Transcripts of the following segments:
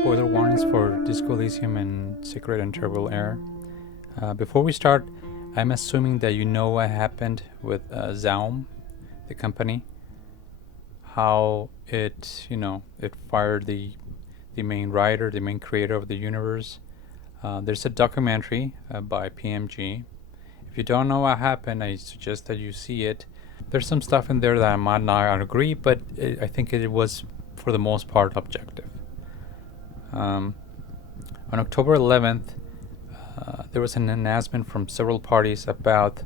Spoiler warnings for Disco Elysium and Secret and Terrible Air. Before we start, I'm assuming that you know what happened with Zaum, the company, how it fired the main writer, the main creator of the universe. There's a documentary by PMG. If you don't know what happened, I suggest that you see it. There's some stuff in there that I might not agree, but I think it was, for the most part, objective. On October 11th, there was an announcement from several parties about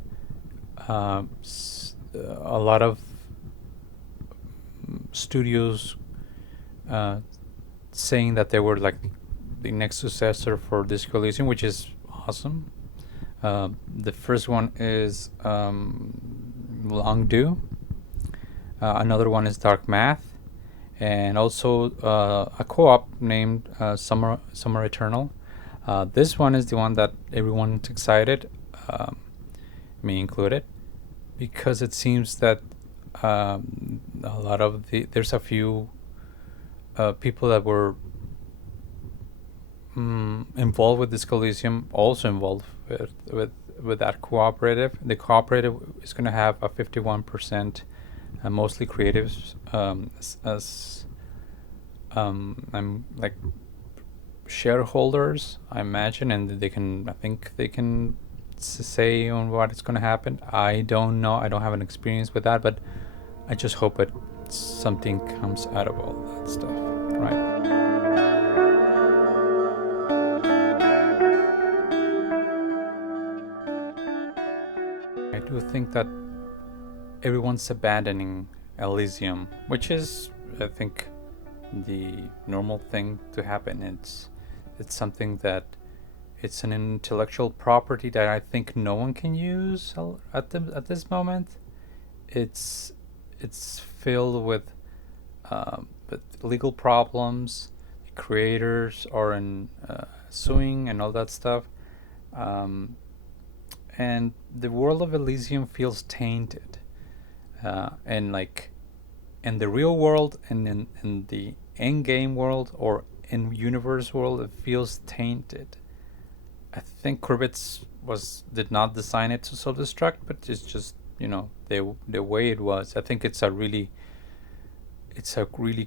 a lot of studios saying that they were like the next successor for Disco Elysium, which is awesome. The first one is Long Do. Another one is Dark Math, and also a co-op named Summer Eternal. This one is the one that everyone's excited, me included, because it seems that a lot of there's a few people that were involved with Disco Elysium, also involved with that cooperative. The cooperative is going to have a 51%, mostly creatives, as I'm like shareholders, I imagine, and I think they can say on what is going to happen. I don't know. I don't have an experience with that, but I just hope that something comes out of all that stuff, right? I do think that everyone's abandoning Elysium, which is, I think, the normal thing to happen. It's something that it's an intellectual property that I think no one can use at this moment. It's filled with legal problems. The creators are in suing and all that stuff, and the world of Elysium feels tainted, and like in the real world and in the in-game world or in universe world, it feels tainted. I think Krivitz did not design it to self-destruct, but it's just the way it was. I think it's a really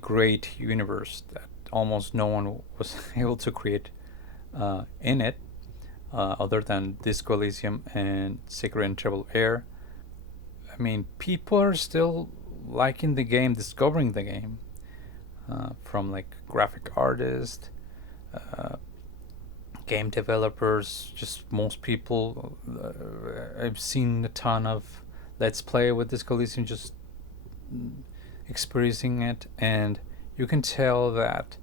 great universe that almost no one was able to create in it, other than Disco Elysium and Secret and Terrible Air. I mean, people are still liking the game, discovering the game, from like graphic artists, game developers, just most people. I've seen a ton of Let's Play with Disco Elysium, just experiencing it, and you can tell that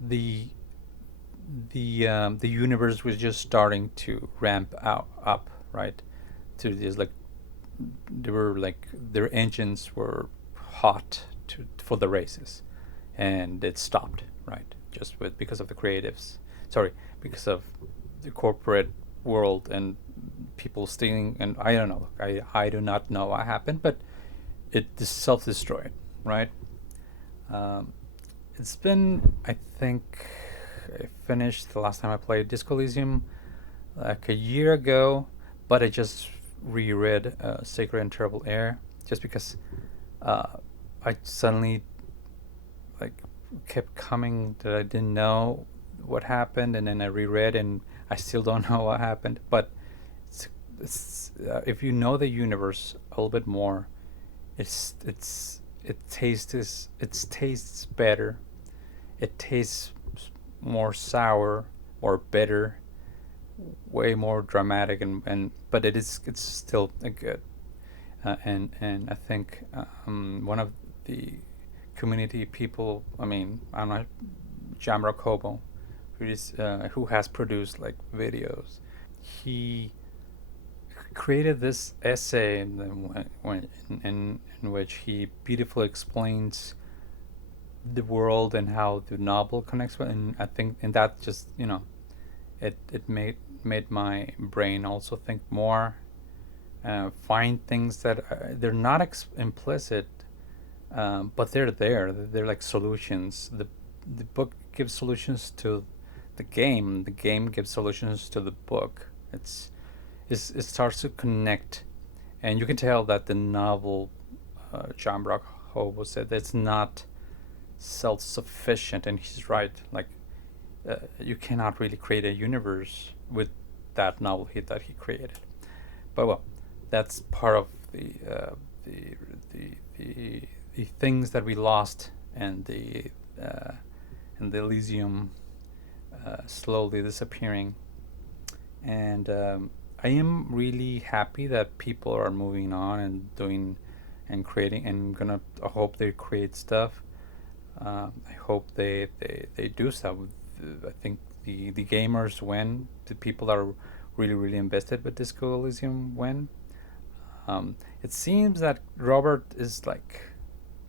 the universe was just starting to ramp up, right? To this, like, their engines were hot for the races, and it stopped, right? Just because of the creatives, because of the corporate world and people stealing, and I don't know. I do not know what happened, but it self-destroyed, right? It's been, I think, I finished the last time I played Disco Elysium like a year ago, but I just reread Sacred and Terrible Air just because I suddenly like kept coming that I didn't know what happened, and then I reread and I still don't know what happened. But if you know the universe a little bit more, it tastes better. It tastes more sour or bitter, way more dramatic, and but it's still good. And I think one of the community people, I mean, I'm not Jamra Kobo, who has produced like videos. He created this essay in which he beautifully explains the world and how the novel connects with, and I think, and that just it made my brain also think more, find things that they're not implicit, but they're there. They're like solutions. the book gives solutions to the game. The game gives solutions to the book. It starts to connect, and you can tell that the novel, John Brock Hobo said, it's not self-sufficient, and he's right. Like, you cannot really create a universe with that novel that he created. But well, that's part of the the the the things that we lost, uh, and the Elysium slowly disappearing. And I am really happy that people are moving on and doing and creating. And I hope they create stuff. I hope they do stuff. I think the gamers win. The people that are really invested with Disco Elysium win. It seems that Robert is like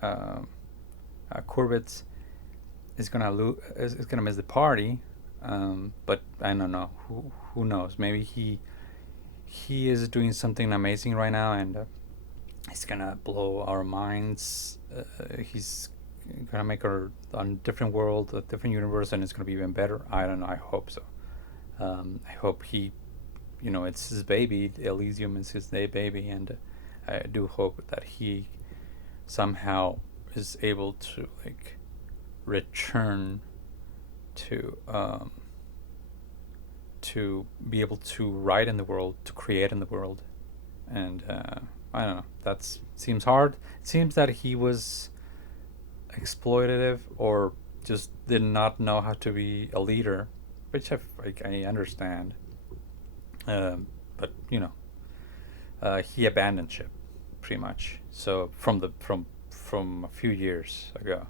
uh, Corbett's is gonna miss the party, but I don't know. Who knows? Maybe he is doing something amazing right now, and he's gonna blow our minds. He's gonna make our a different world, a different universe, and it's gonna be even better. I don't know. I hope so. I hope it's his baby. Elysium is his baby, and I do hope that he somehow is able to like return to be able to write in the world, to create in the world, and I don't know. That seems hard. It seems that he was exploitative or just did not know how to be a leader, which I understand. But he abandoned ship, pretty much. So from a few years ago,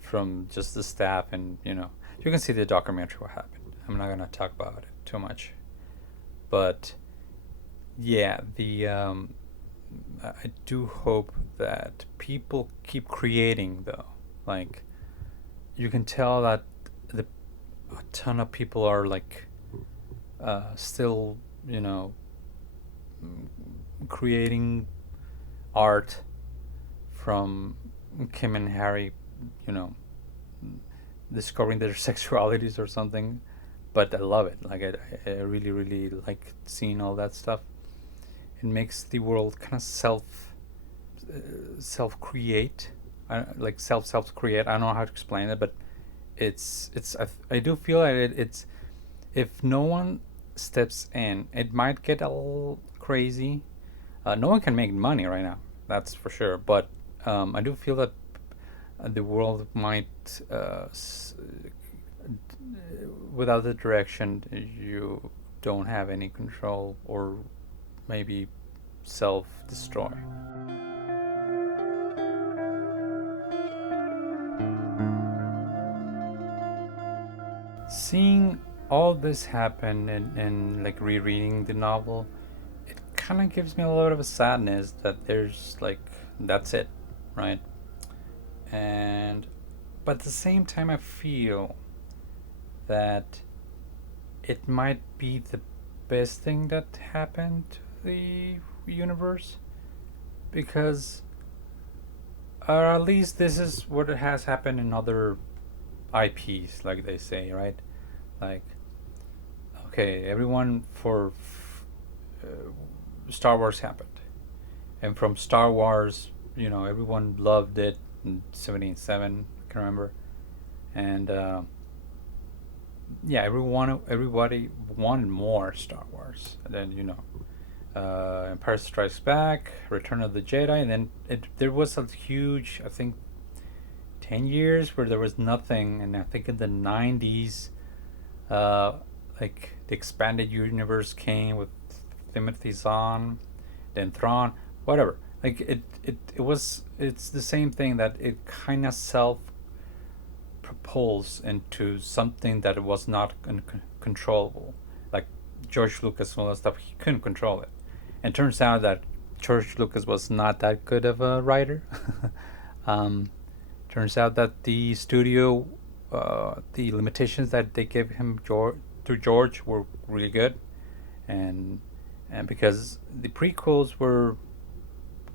from just the staff, and you can see the documentary what happened. I'm not gonna talk about it too much, but yeah, the I do hope that people keep creating though. Like, you can tell that the a ton of people are like still creating art from Kim and Harry, you know, discovering their sexualities or something. But I love it. Like, I really like seeing all that stuff. It makes the world kind of self create, like self create. I don't know how to explain it, but I do feel like it's if no one steps in, it might get a little crazy. No one can make money right now, that's for sure. But I do feel that the world might, without the direction, you don't have any control, or maybe self destroy. Seeing all this happen, and like rereading the novel, it kind of gives me a lot of a sadness that there's like, that's it, right? And but at the same time, I feel that it might be the best thing that happened to the universe, because, or at least this is what it has happened in other IPs, like they say, right? Like, okay, everyone for Star Wars happened, and from Star Wars, everyone loved it in 77. I can remember, and yeah, everybody wanted more Star Wars. And then Empire Strikes Back, Return of the Jedi, and then there was a huge, I think, 10 years where there was nothing, and I think in the '90s, uh, like the expanded universe came with Timothy Zahn, then Thrawn, whatever. Like it's the same thing, that it kind of self propels into something that was not controllable. Like George Lucas and all that stuff, he couldn't control it. And turns out that George Lucas was not that good of a writer. um, Turns out that the studio, the limitations that they gave him to George were really good, and because the prequels were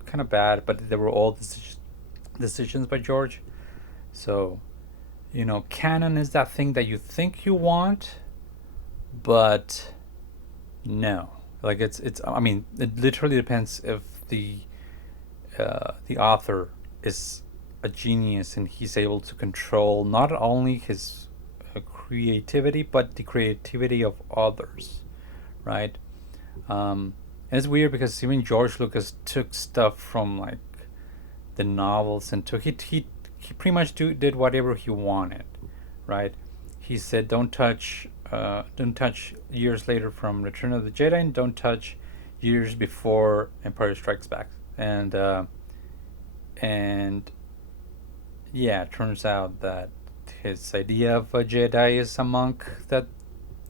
kind of bad, but they were all decisions by George. So canon is that thing that you think you want, but no. Like it's. I mean, it literally depends if the author is a genius and he's able to control not only his creativity but the creativity of others, right? And it's weird because even George Lucas took stuff from like the novels and took he pretty much did whatever he wanted, right? He said, don't touch years later from Return of the Jedi, and don't touch years before Empire Strikes Back, and yeah, it turns out that his idea of a Jedi is a monk that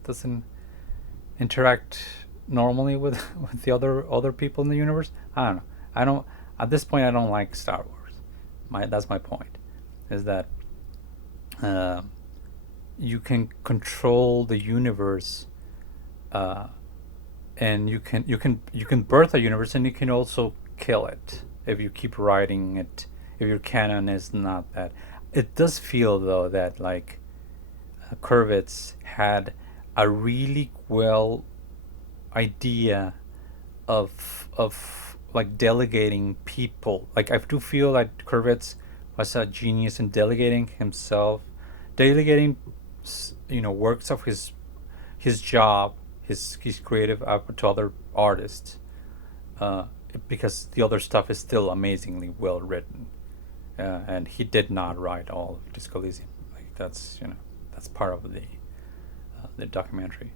doesn't interact normally with with the other people in the universe. I don't know. I don't At this point I don't like Star Wars. That's my point. Is that uh, you can control the universe, uh, and you can birth a universe, and you can also kill it if you keep writing it. If your canon is not that, it does feel though that like Kurvitz had a really well idea of like delegating people. Like I do feel like Kurvitz was a genius in delegating himself, delegating works of his job, his creative output to other artists, uh, because the other stuff is still amazingly well written, and he did not write all of Disco Elysium. Like that's part of the documentary,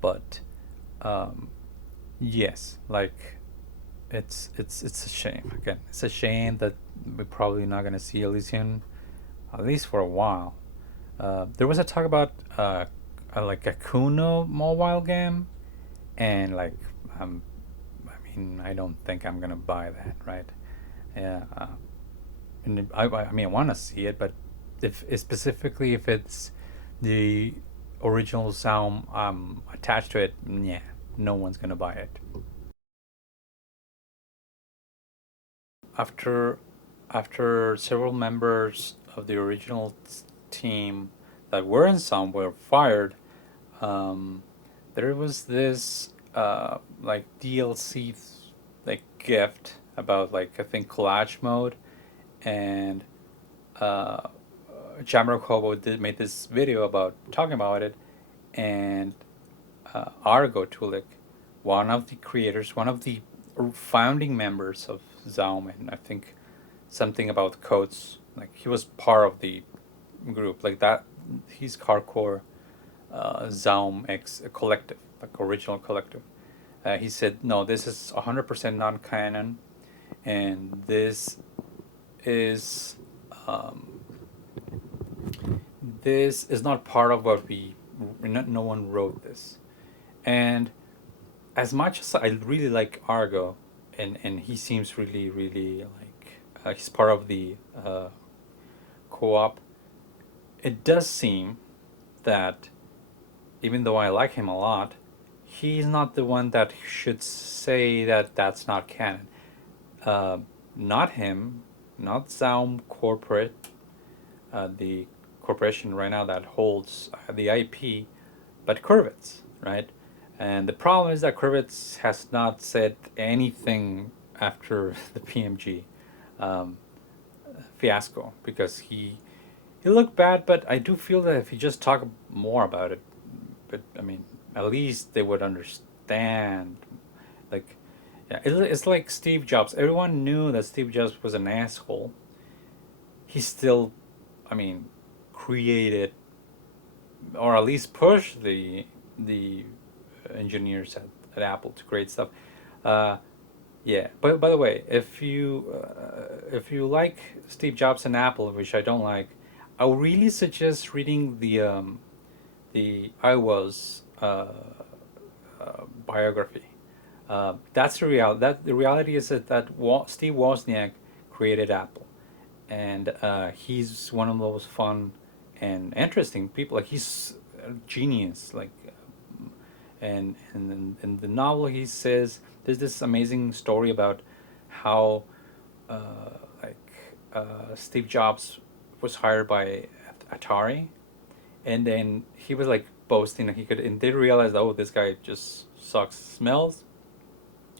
but yes, like it's a shame. Again, it's a shame that we're probably not gonna see Elysium at least for a while. There was a talk about like a Kuno mobile game, and like um, I mean, I don't think I'm gonna buy that, right? Yeah, and I mean, I want to see it, but if specifically if it's the original sound attached to it, yeah, no one's gonna buy it. After after several members of the original team that were in sound were fired, um, there was this like DLC like gift about like I think collage mode, and uh, Jamrock Hobo did made this video about talking about it, and Argo Tulik, one of the creators, one of the founding members of Zaum, and I think something about codes. Like he was part of the group, like that. He's hardcore Zaum X collective, like original collective. He said, no, this is 100% non-canon, and is um, this is not part of what we. No one wrote this, and as much as I really like Argo, and he seems really like he's part of the co-op. It does seem that even though I like him a lot, he's not the one that should say that that's not canon. Uh, Not him, not Zaum Corporate, the corporation right now that holds the IP, but Kurvitz, right? And the problem is that Kurvitz has not said anything after the PMG um, fiasco, because he looked bad, but I do feel that if he just talked more about it, but I mean, at least they would understand. Like, yeah, it's like Steve Jobs. Everyone knew that Steve Jobs was an asshole. He still, I mean, created or at least pushed the engineers at Apple to create stuff. Uh, yeah, but by the way, if you like Steve Jobs and Apple, which I don't like, I would really suggest reading the I was biography. That's the reality. The reality is that Steve Wozniak created Apple, and he's one of those fun and interesting people. Like he's a genius. Like, and in the novel he says there's this amazing story about how uh, like Steve Jobs was hired by Atari, and then he was like boasting that he could, and they realized, oh, this guy just sucks smells.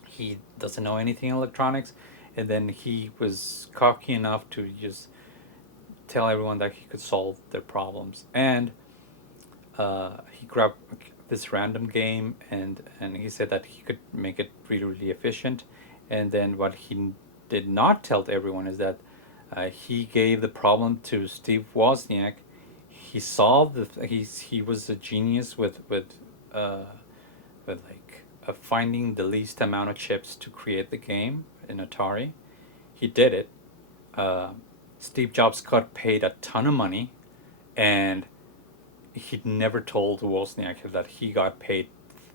He doesn't know anything electronics, and then he was cocky enough to just tell everyone that he could solve their problems. And he grabbed this random game, and he said that he could make it really really efficient. And then what he did not tell to everyone is that he gave the problem to Steve Wozniak. He solved the. He was a genius uh, with like finding the least amount of chips to create the game in Atari. He did it. Uh, Steve Jobs got paid a ton of money, and he never told Wozniak that he got paid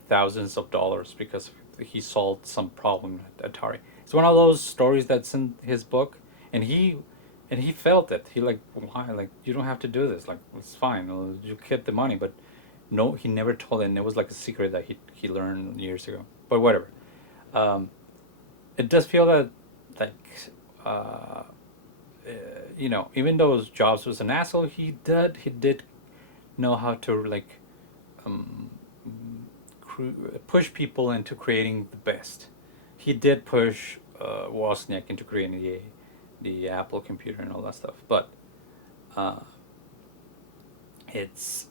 thousands of dollars because he solved some problem at Atari. It's one of those stories that's in his book, and he felt it. He like, why, like, you don't have to do this. Like, it's fine. You keep the money, but no, he never told it. And it was like a secret that he learned years ago. But whatever. Um, it does feel that like uh, even though Jobs was an asshole, he did know how to like um, push people into creating the best. He did push Wozniak into creating the Apple computer and all that stuff, but uh, it's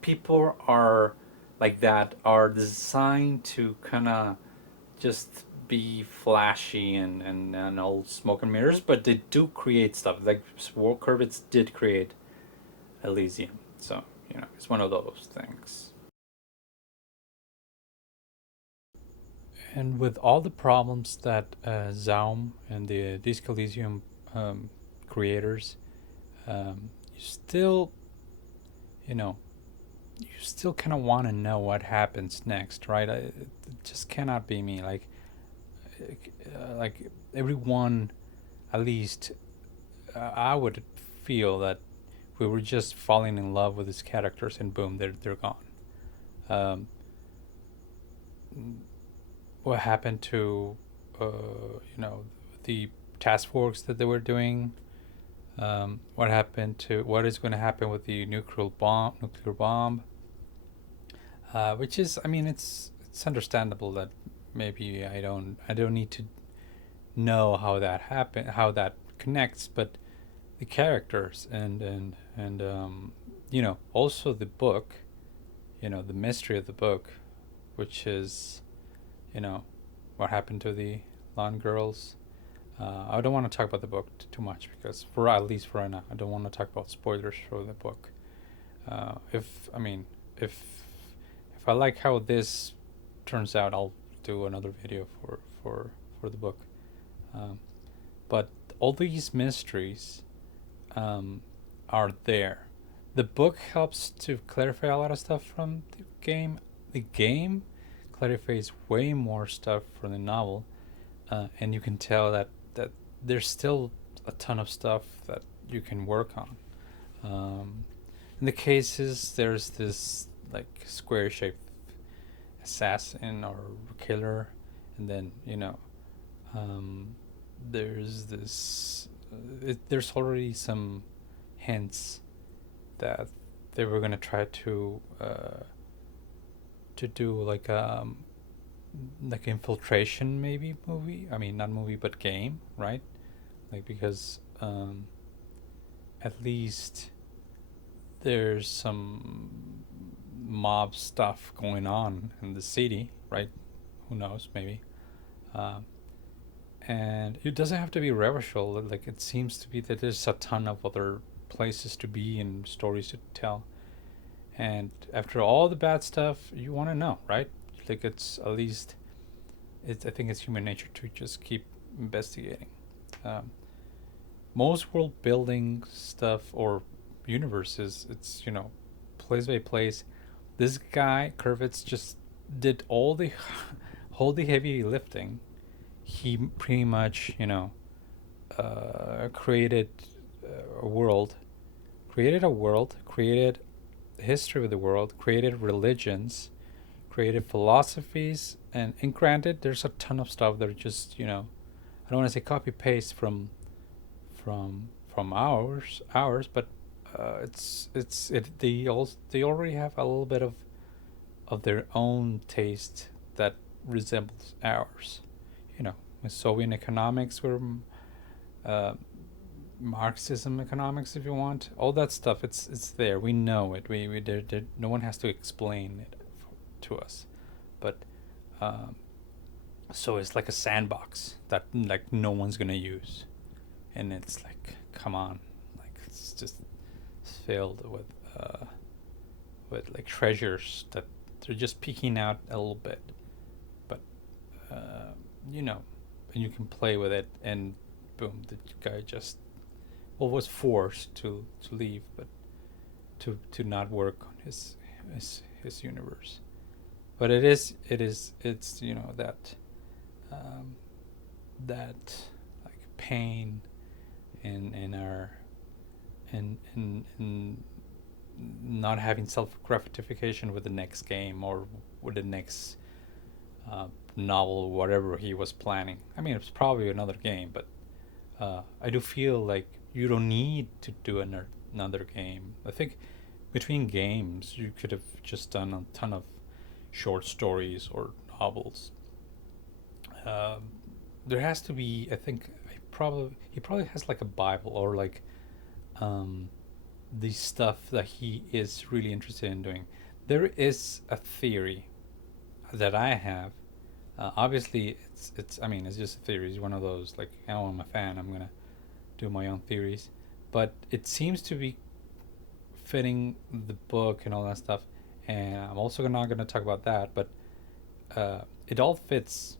people are like that are designed to kind of just be flashy and all smoke and mirrors, but they do create stuff. Like Kurvitz did create Elysium, so it's one of those things. And with all the problems that Zaum and the Disco Elysium creators, you still, you know, you still kind of want to know what happens next, right? It just cannot be me. Like everyone, at least I would feel that we were just falling in love with these characters, and boom, they're gone. Um, what happened to, the task force that they were doing? What happened to what is going to happen with the nuclear bomb? Nuclear bomb, which is, I mean, it's understandable that maybe I don't need to know how that happened, how that connects, but the characters and also the book, the mystery of the book, which is, you know, what happened to the blonde girls. I don't want to talk about the book too much because, for at least for right now, I don't want to talk about spoilers for the book. If I mean, if I like how this turns out, I'll do another video for the book. Um, but all these mysteries are there. The book helps to clarify a lot of stuff from the game. The game clarifies way more stuff from the novel, and you can tell that there's still a ton of stuff that you can work on. Um, in the cases, there's this like square shaped assassin or killer, and then um, there's this. There's already some hints that they were gonna try to do like infiltration maybe movie. I mean, not movie but game, right? Like, because at least there's some mob stuff going on in the city, right? Who knows, maybe. Um, and it doesn't have to be Revachol. Like, it seems to be that there's a ton of other places to be and stories to tell. And after all the bad stuff, you want to know, right? Like, it's at least, I think it's human nature to just keep investigating. Um, most world building stuff or universes, it's place by place. This guy Kurvitz just did all the heavy lifting. He pretty much created a world, created history of the world, created religions, creative philosophies, and granted, there's a ton of stuff that are just I don't want to say copy paste from from ours, but they already have a little bit of their own taste that resembles ours. You know, with Soviet economics, where uh, Marxism economics, if you want, all that stuff. It's there. We know it. We there, no one has to explain it to us. But um, so it's like a sandbox that like no one's gonna use, and it's like, come on, like it's just filled with like treasures that they're just peeking out a little bit, but uh, you know, and you can play with it, and boom, the guy just well was forced to leave, but to not work on his universe. But it's that um, that like pain in our in not having self gratification with the next game or with the next uh, novel, whatever he was planning. I mean, it's probably another game, but I do feel like you don't need to do another game. I think between games, you could have just done a ton of short stories or novels. Um, there has to be. I think he probably has like a Bible or like um, the stuff that he is really interested in doing. There is a theory that I have. Obviously, it's. I mean, it's just a theory. It's one of those like, oh, I'm a fan. I'm gonna do my own theories, but it seems to be fitting the book and all that stuff. And I'm also not gonna talk about that, but it all fits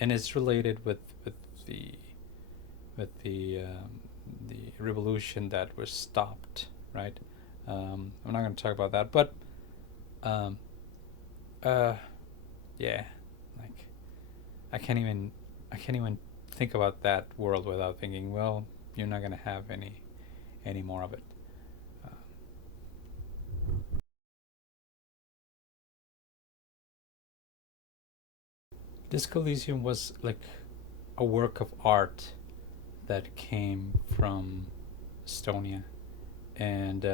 and it's related the the revolution that was stopped, right? I'm not going to talk about that, but um, uh, yeah, like I can't even I can't even think about that world without thinking, well, you're not going to have any more of it. Uh, Disco Elysium was like a work of art that came from Estonia, and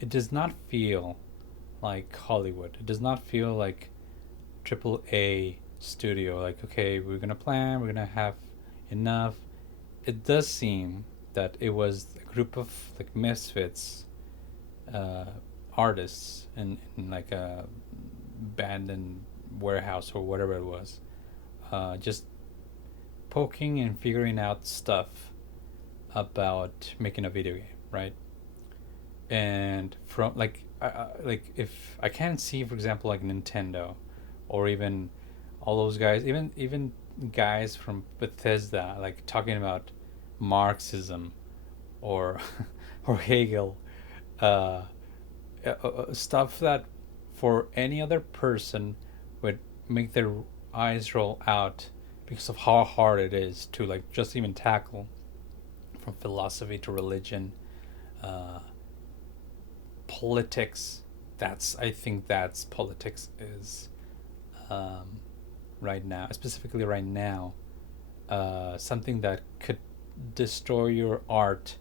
it does not feel like Hollywood. It does not feel like triple A studio. Like, okay, we're gonna plan, we're gonna have enough. It does seem that it was a group of like misfits, uh, artists in like a abandoned warehouse or whatever it was, just poking and figuring out stuff about making a video game, right? And from like if I can't see, for example, like Nintendo, or even all those guys, even guys from Bethesda, like talking about Marxism or or Hegel, uh, stuff that for any other person would make their eyes roll out because of how hard it is to like just even tackle, from philosophy to religion, uh, politics. That's I think that's politics is, um, right now, specifically right now, something that could destroy your art.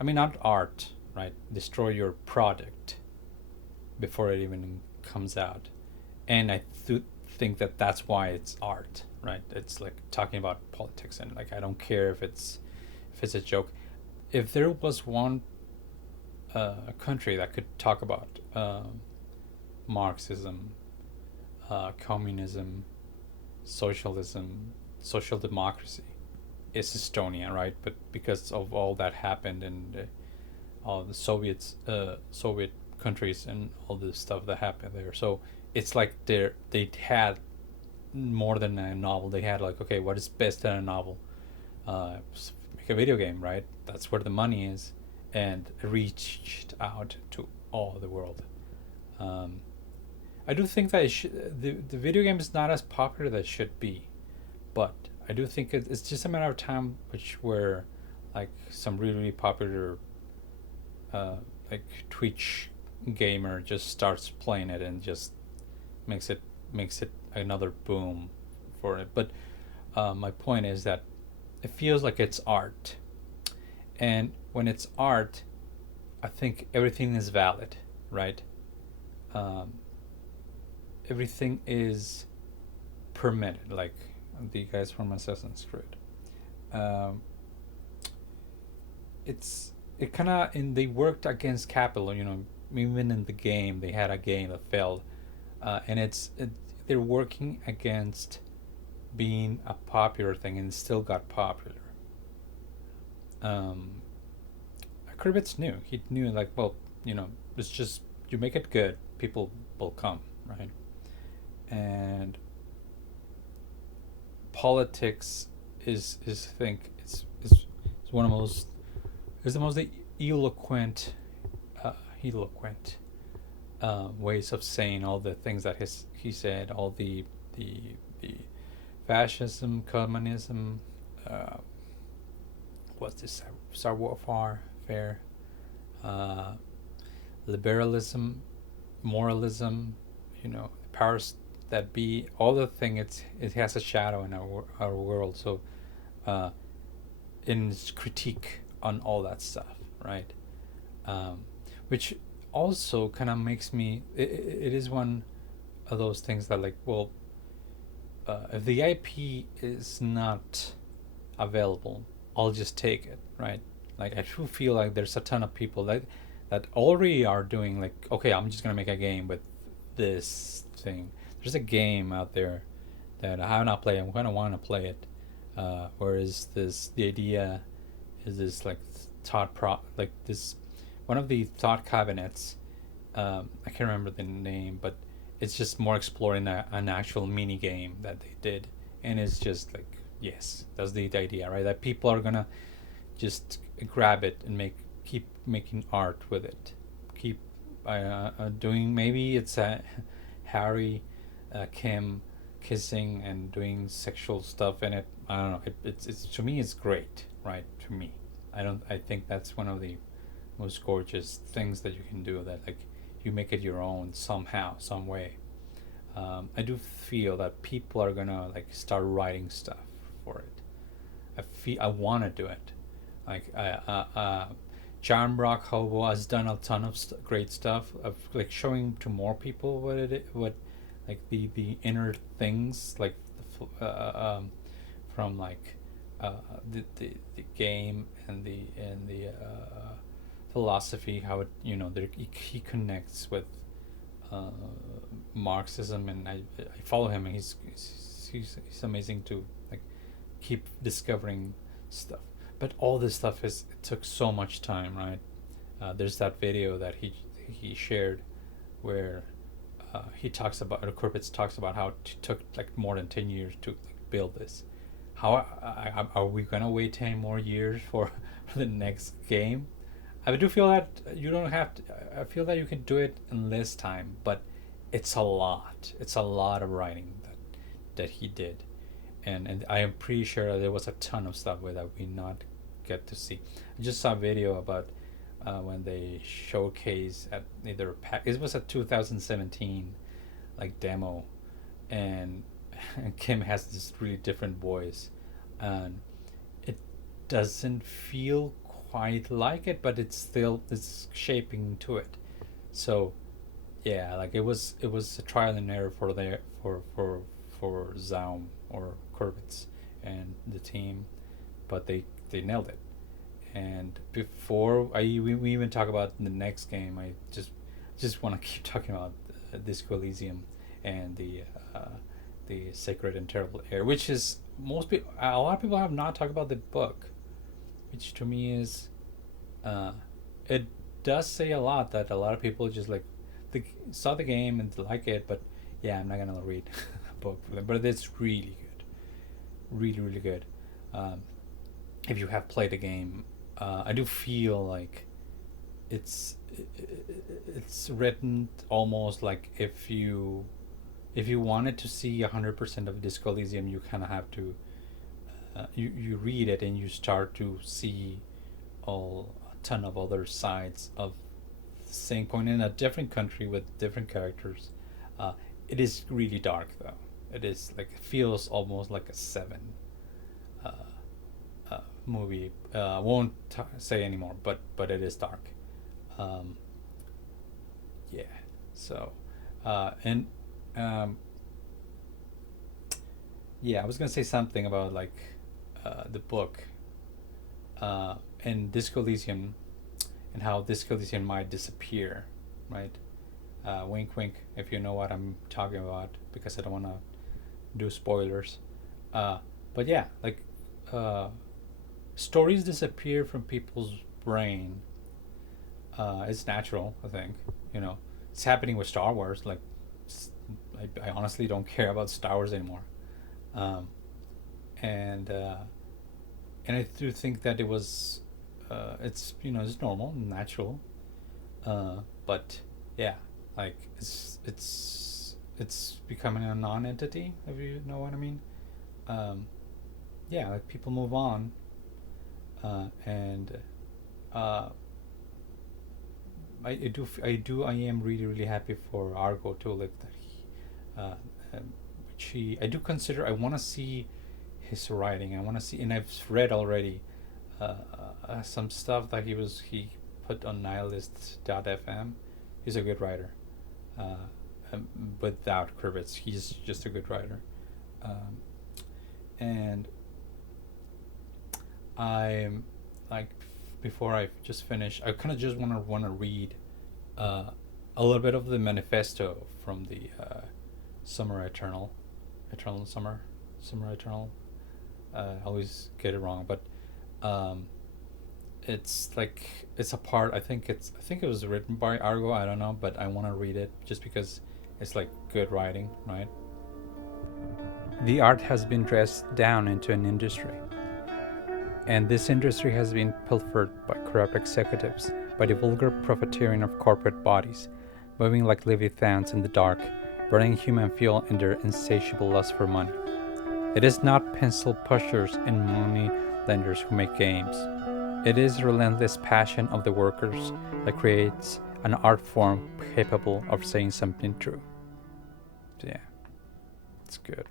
I mean, not art, right? Destroy your product before it even comes out. And think that that's why it's art, right? It's like talking about politics, and like I don't care if it's a joke. If there was one country that could talk about Marxism, communism, socialism, social democracy, it's Estonia, right? But because of all that happened and all the Soviet countries and all the stuff that happened there, so it's like they had more than a novel. They had like, okay, what is best in a novel? Make a video game, right? That's where the money is, and reached out to all the world. Um, I do think that the video game is not as popular as it should be, but I do think it's just a matter of time, which where like some really popular uh, like Twitch gamer just starts playing it and just makes it makes it another boom for it. But my point is that it feels like it's art, And when it's art, I think everything is valid, right? Um, Everything is permitted, like the guys from Assassin's Creed. Um, it's it kind of and they worked against capital. Even in the game, they had a game that failed, and they're working against being a popular thing and it still got popular. Um, Kurbitz knew. He knew, like, well, it's just you make it good, people will come, right? And politics is I think it's one of the most is the most eloquent uh, eloquent ways of saying all the things that he said, all the the fascism, communism, uh, what's this savoir faire, uh, liberalism, moralism, powers that be, all the thing. It has a shadow in our world. So, uh, in its critique on all that stuff, right? Um, which also kind of makes me. It is one of those things that, like, well, if the IP is not available, I'll just take it, right? Like, I do feel like there's a ton of people that already are doing, like, okay, I'm just gonna make a game with this thing. There's a game out there that I have not played. I'm gonna want to play it. Whereas the idea is this, like, like this one of the thought cabinets. I can't remember the name, but it's just more exploring an actual mini game that they did, and it's just like, yes, that's the idea, right? That people are gonna just grab it and keep making art with it, keep doing, maybe it's a Harry, Kim kissing and doing sexual stuff in it. I don't know. It's to me, it's great, right? To me, I think that's one of the most gorgeous things that you can do. That, like, you make it your own somehow, some way. I do feel that people are gonna, like, start writing stuff for it. I want to do it. Like, John Brock Hobo has done a ton of great stuff of, like, showing to more people what, like, the inner things, like, from, like, the game and the philosophy, how it, he connects with uh, Marxism, and I follow him, and he's amazing to, like, keep discovering stuff. But all this stuff it took so much time, right? There's that video that he shared where he talks about, or Kurbitz talks about, how it took, like, more than 10 years to, like, build this. How are we gonna wait 10 more years for for the next game? I do feel that you don't have to. I feel that you can do it in less time, but it's a lot. It's a lot of writing that he did, and I am pretty sure there was a ton of stuff that we not get to see. I just saw a video about when they showcase at either it was a 2017, like, demo, and Kim has this really different voice, and it doesn't feel quite like it, but it's shaping to it. So, yeah, like, it was a trial and error for Zaum or Kurbitz and the team, but they nailed it. And before we even talk about the next game, I just want to keep talking about Disco Elysium and the Sacred and Terrible Air, which is, a lot of people have not talked about the book, which to me is, uh, it does say a lot, that a lot of people just, like, saw the game and like it, but yeah, I'm not gonna read a book for them. But it's really good, really, really good. Um, if you have played the game, I do feel like it's it's written almost like, if you wanted to see 100% of Disco Elysium, you kind of have to, you read it and you start to see all a ton of other sides of the same point in a different country with different characters. Uh, it is really dark, though. It is, like, it feels almost like a seven, uh, movie. Won't say anymore, but it is dark. Um, yeah. So, and um, yeah, I was gonna say something about like the book and Disco Elysium, and how Disco Elysium might disappear, right? Wink, wink, if you know what I'm talking about, because I don't want to do spoilers. Uh, but yeah, like stories disappear from people's brain. It's natural, I think. You know, it's happening with Star Wars. Like, I honestly don't care about Star Wars anymore. Um, and and I do think that it was, it's it's normal, natural. But yeah, like it's becoming a non-entity. If you know what I mean. Um, yeah, like people move on, and uh, I am really really happy for Argo too. Like that which he I do consider. I want to see his writing. I want to see, and I've read already some stuff that he put on nihilist.fm. He's a good writer. Uh, Without credits, he's just a good writer. Um, and I'm like, before I just finish, I kind of just want to read uh, a little bit of the manifesto from the Summer Eternal, Eternal Summer, Summer Eternal. I always get it wrong, but um, it's like it's a part. I think it was written by Argo. I don't know, but I want to read it just because it's like good writing, right? The art has been dressed down into an industry, and this industry has been pilfered by corrupt executives, by the vulgar profiteering of corporate bodies, moving like leviathans in the dark, burning human fuel in their insatiable lust for money. It is not pencil pushers and money lenders who make games. It is the relentless passion of the workers that creates an art form capable of saying something true. So yeah, it's good.